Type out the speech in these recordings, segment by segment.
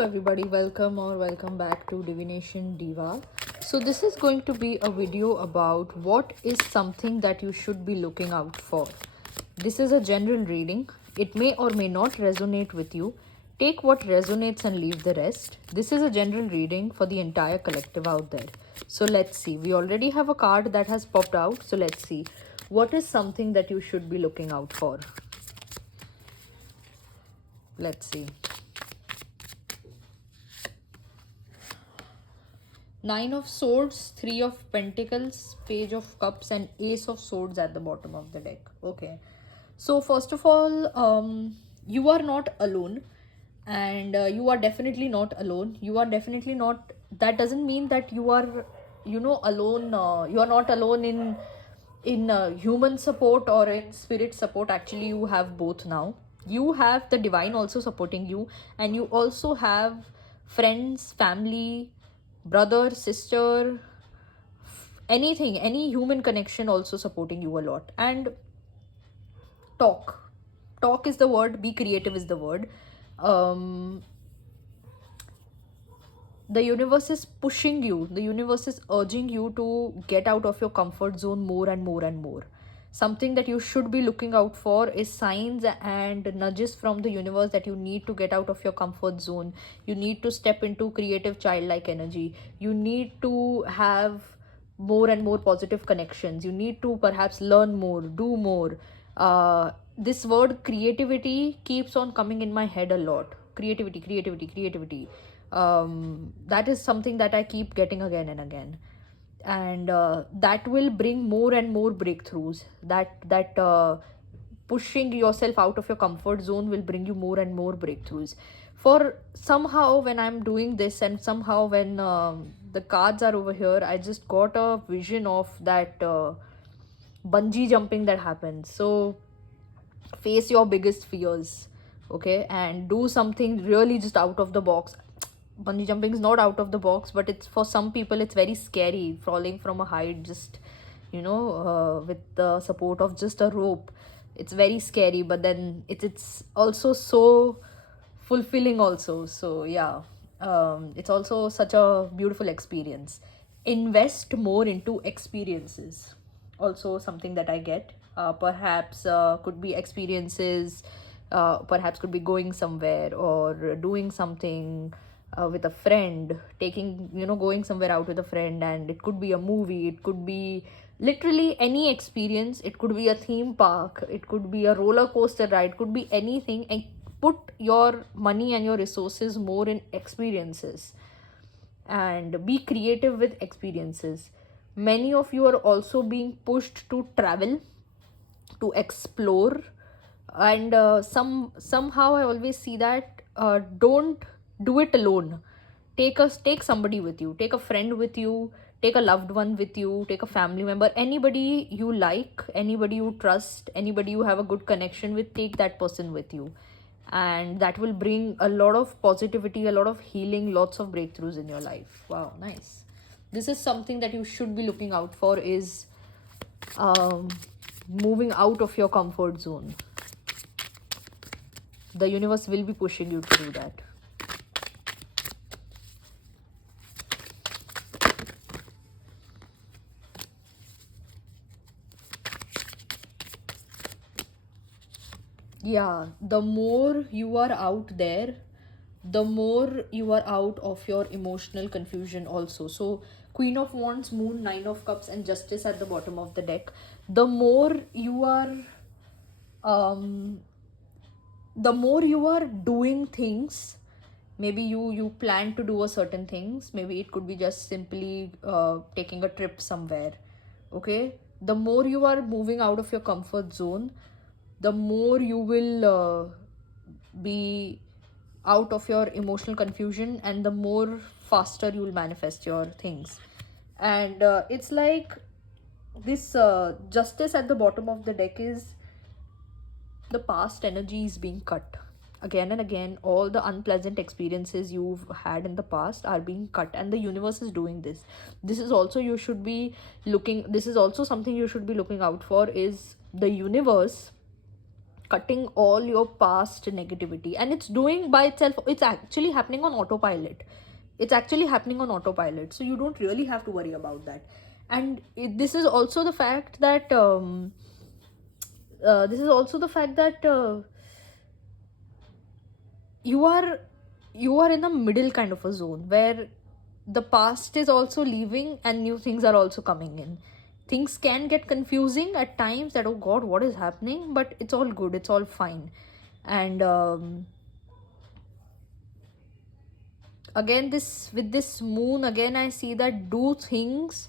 everybody, welcome back to Divination Diva. So this is going to be a video about what is something that you should be looking out for. This is a general reading. It may or may not resonate with you. Take what resonates and leave the rest. This is a general reading for the entire collective out there. So let's see. We already have a card that has popped out. So let's see. What is something that you should be looking out for? Let's see. Nine of Swords, Three of Pentacles, Page of Cups, and Ace of Swords at the bottom of the deck. Okay. So first of all, you are not alone, and you are definitely not alone. You are definitely not. That doesn't mean that you are, alone. You are not alone in human support or in spirit support. Actually, you have both now. You have the divine also supporting you, and you also have friends, family, brother, sister, anything, any human connection also supporting you a lot. And talk is the word, be creative is the word. The universe is pushing you, the universe is urging you to get out of your comfort zone more and more and more. Something that you should be looking out for is signs and nudges from the universe that you need to get out of your comfort zone. You need to step into creative childlike energy. You need to have more and more positive connections. You need to perhaps learn more, do more. This word creativity keeps on coming in my head a lot. Creativity, creativity, creativity. That is something that I keep getting again and again, and that will bring more and more breakthroughs. That pushing yourself out of your comfort zone will bring you more and more breakthroughs. For somehow when I'm doing this, and somehow when the cards are over here, I just got a vision of that bungee jumping that happens. So face your biggest fears, okay, and do something really just out of the box. Bungee jumping is not out of the box, but it's, for some people it's very scary, falling from a height, just with the support of just a rope. It's very scary, but then it's also so fulfilling also. So yeah, it's also such a beautiful experience. Invest more into experiences, also something that I get. Perhaps could be experiences, perhaps could be going somewhere or doing something with a friend, taking, going somewhere out with a friend. And it could be a movie, it could be literally any experience. It could be a theme park, it could be a roller coaster ride, could be anything. And put your money and your resources more in experiences, and be creative with experiences. Many of you are also being pushed to travel, to explore. And somehow I always see that, don't do it alone. Take somebody with you, take a friend with you, take a loved one with you, take a family member, anybody you like, anybody you trust, anybody you have a good connection with. Take that person with you, and that will bring a lot of positivity, a lot of healing, lots of breakthroughs in your life. Wow, nice. This is something that you should be looking out for, is um, moving out of your comfort zone. The universe will be pushing you to do that. Yeah, the more you are out there, the more you are out of your emotional confusion also. So Queen of Wands, Moon, Nine of Cups, and Justice at the bottom of the deck. The more you are um the more you are doing things, maybe you plan to do a certain things, maybe it could be just simply taking a trip somewhere, okay. The more you are moving out of your comfort zone, the more you will be out of your emotional confusion, and the more faster you will manifest your things. And it's like this Justice at the bottom of the deck is the past energy is being cut again and again. All the unpleasant experiences you've had in the past are being cut, and the universe is doing this. This is also, you should be looking, this is also something you should be looking out for, is the universe cutting all your past negativity, and it's doing by itself. It's actually happening on autopilot. So you don't really have to worry about that. And this is also the fact that you are in a middle kind of a zone where the past is also leaving and new things are also coming in. Things can get confusing at times, that oh god, what is happening, but it's all good, it's all fine. And again, this with this moon, again I see that do things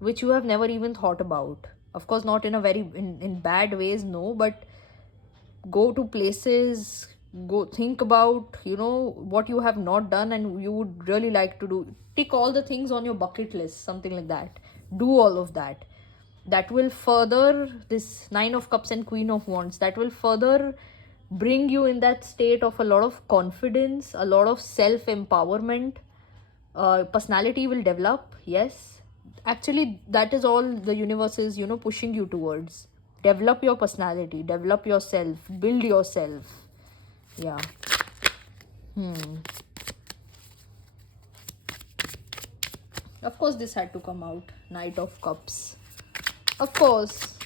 which you have never even thought about. Of course, not in a very in bad ways, no, but go to places, go think about, you know, what you have not done and you would really like to do. Tick all the things on your bucket list, something like that. Do all of that. That will further this Nine of Cups and Queen of Wands, that will further bring you in that state of a lot of confidence, a lot of self empowerment. Personality will develop, yes. Actually, that is all the universe is, you know, pushing you towards. Develop your personality, develop yourself, build yourself. Yeah. Of course, this had to come out. Knight of Cups. Of course.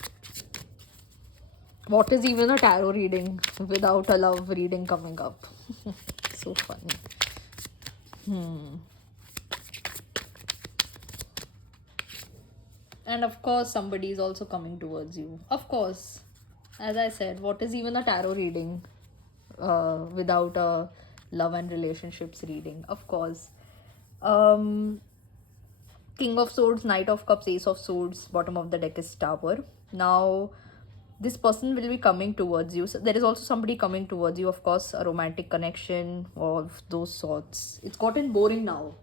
What is even a tarot reading without a love reading coming up? So funny. And of course, somebody is also coming towards you. Of course, as I said, what is even a tarot reading without a love and relationships reading? Of course. King of Swords, Knight of Cups, Ace of Swords, bottom of the deck is Tower. Now, this person will be coming towards you. So there is also somebody coming towards you, of course, a romantic connection of those sorts. It's gotten boring now.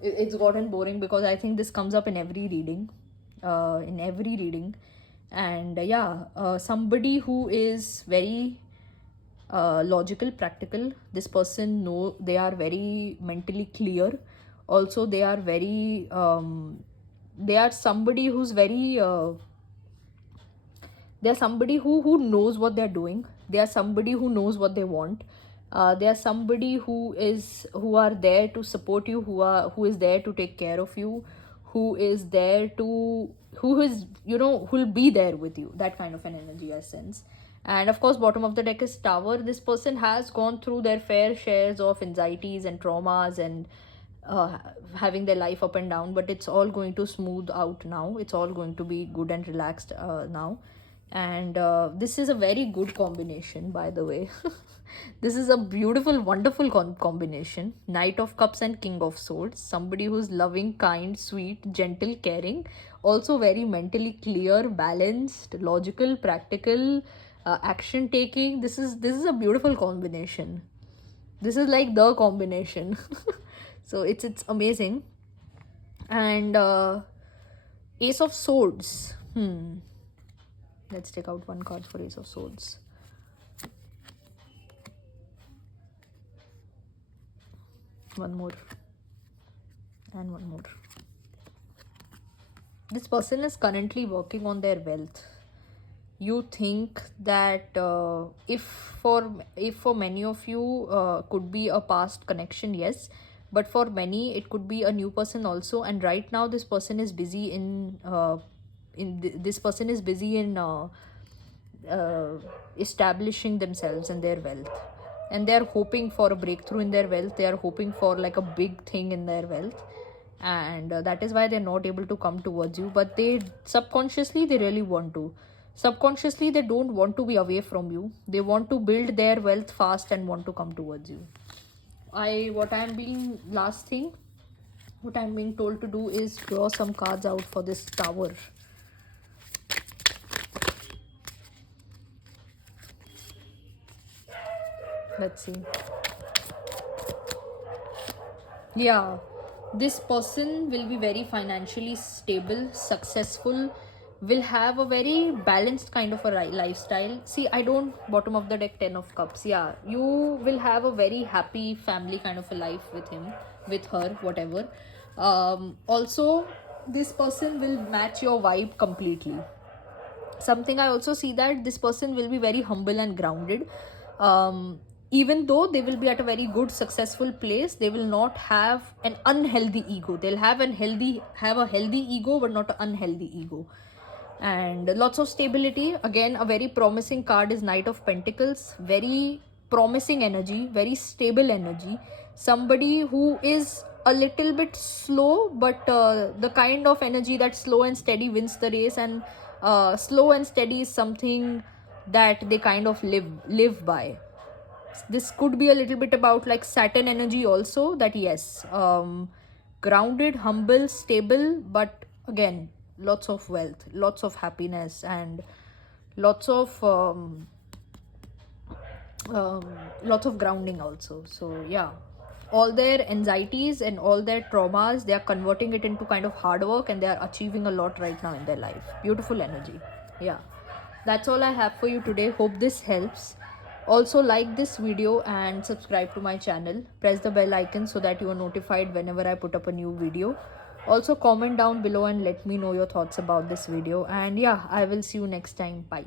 It's gotten boring because I think this comes up in every reading. And somebody who is very logical, practical. This person know they are very mentally clear. Also, they are very they are somebody who's very they are somebody who knows what they're doing. They are somebody who knows what they want. They are somebody who are there to support you, who is there to take care of you, who is who'll be there with you. That kind of an energy I sense. And of course, bottom of the deck is Tower. This person has gone through their fair shares of anxieties and traumas and having their life up and down, but it's all going to smooth out now. It's all going to be good and relaxed now. And this is a very good combination, by the way. This is a beautiful, wonderful combination. Knight of Cups and King of Swords. Somebody who's loving, kind, sweet, gentle, caring. Also very mentally clear, balanced, logical, practical, action taking. This is a beautiful combination. This is like the combination. So it's amazing. And Ace of Swords. Let's take out one card for Ace of Swords. One more. And one more. This person is currently working on their wealth. You think that if for many of you could be a past connection, yes, but for many it could be a new person also. And right now this person is busy in establishing themselves and their wealth, and they are hoping for a breakthrough in their wealth. They are hoping for like a big thing in their wealth, and that is why they're not able to come towards you, but they subconsciously they really want to. Subconsciously they don't want to be away from you. They want to build their wealth fast and want to come towards you. What I'm being told to do is draw some cards out for this Tower. Let's see. Yeah, this person will be very financially stable, successful, will have a very balanced kind of a lifestyle. See, I don't, bottom of the deck, 10 of Cups. Yeah, you will have a very happy family kind of a life with him, with her, whatever. Also, this person will match your vibe completely. Something I also see, that this person will be very humble and grounded. Even though they will be at a very good successful place, they will not have an unhealthy ego. They'll have a healthy ego, but not an unhealthy ego. And lots of stability. Again, a very promising card is Knight of Pentacles. Very promising energy, very stable energy. Somebody who is a little bit slow, but the kind of energy that slow and steady wins the race. And slow and steady is something that they kind of live by. This could be a little bit about like Saturn energy also, that yes, grounded, humble, stable, but again, lots of wealth, lots of happiness, and lots of um, lots of grounding also. So yeah, all their anxieties and all their traumas, they are converting it into kind of hard work, and they are achieving a lot right now in their life. Beautiful energy. Yeah, that's all I have for you today. Hope this helps. Also, like this video and subscribe to my channel. Press the bell icon so that you are notified whenever I put up a new video. Also, comment down below and let me know your thoughts about this video. And yeah, I will see you next time. Bye.